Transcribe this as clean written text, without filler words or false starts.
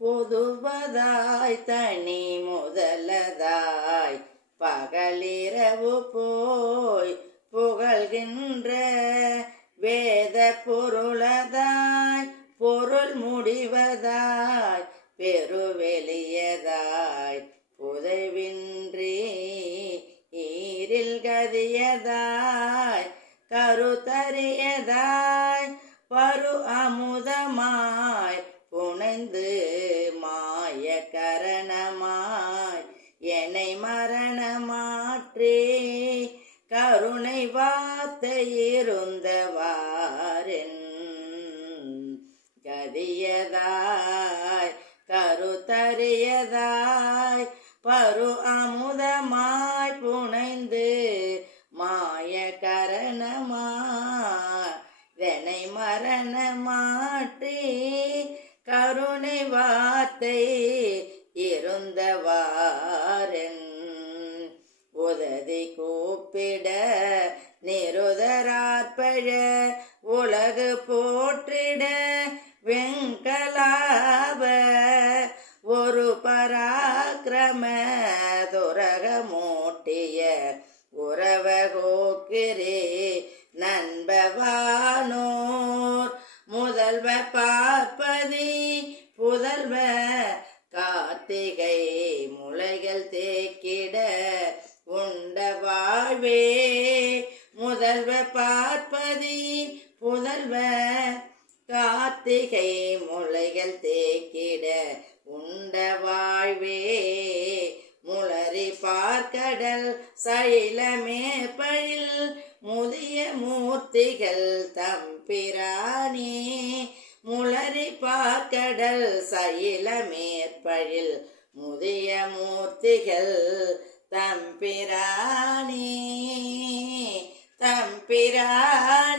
பொதுவதாய் தனி முதலதாய் பகலிரவு போய் புகழ்கின்ற வேத பொருளதாய் பொருள் முடிவதாய் பெருவெளியதாய் புதைவின்றி ஈரில் கதியதாய் கருத்தறியதாய் பரு அமுதமாய் புனைந்து மாய கரணமாய் என்னை மரணமாற்றே கருணை வார்த்தை இருந்தவாரென் கதியதாய் கருத்தறியதாய் பரு அமுதமாய் புனைந்து மாய கரணமாய் என்னை மரணமாற்றே கருணை வார்த்தை இருந்தவாரென் உதவி கூப்பிட நிருதராற்பழ உலகு போற்றிட வெங்கலாப ஒரு பராக்கிரம துரகமூட்டிய உறவகோக்கிரே நண்பவானோர் முதல்வ பார்ப்பதி புதல்வ கார்த்திகை முளைகள் தேக்கிட உண்ட வாழ்வே முதல்வ பார்ப்பதி புதல்வ கார்த்திகை முளைகள் தேக்கிட உண்ட வாழ்வே முளரி பார்க்கடல் சைலமேற்பழில் முதிய மூர்த்திகள் தம்பிரானே முளரி பார்க்கடல் சைலமேற்பழில் முதிய மூர்த்திகள் தம்பிரானே தம்பிரானே.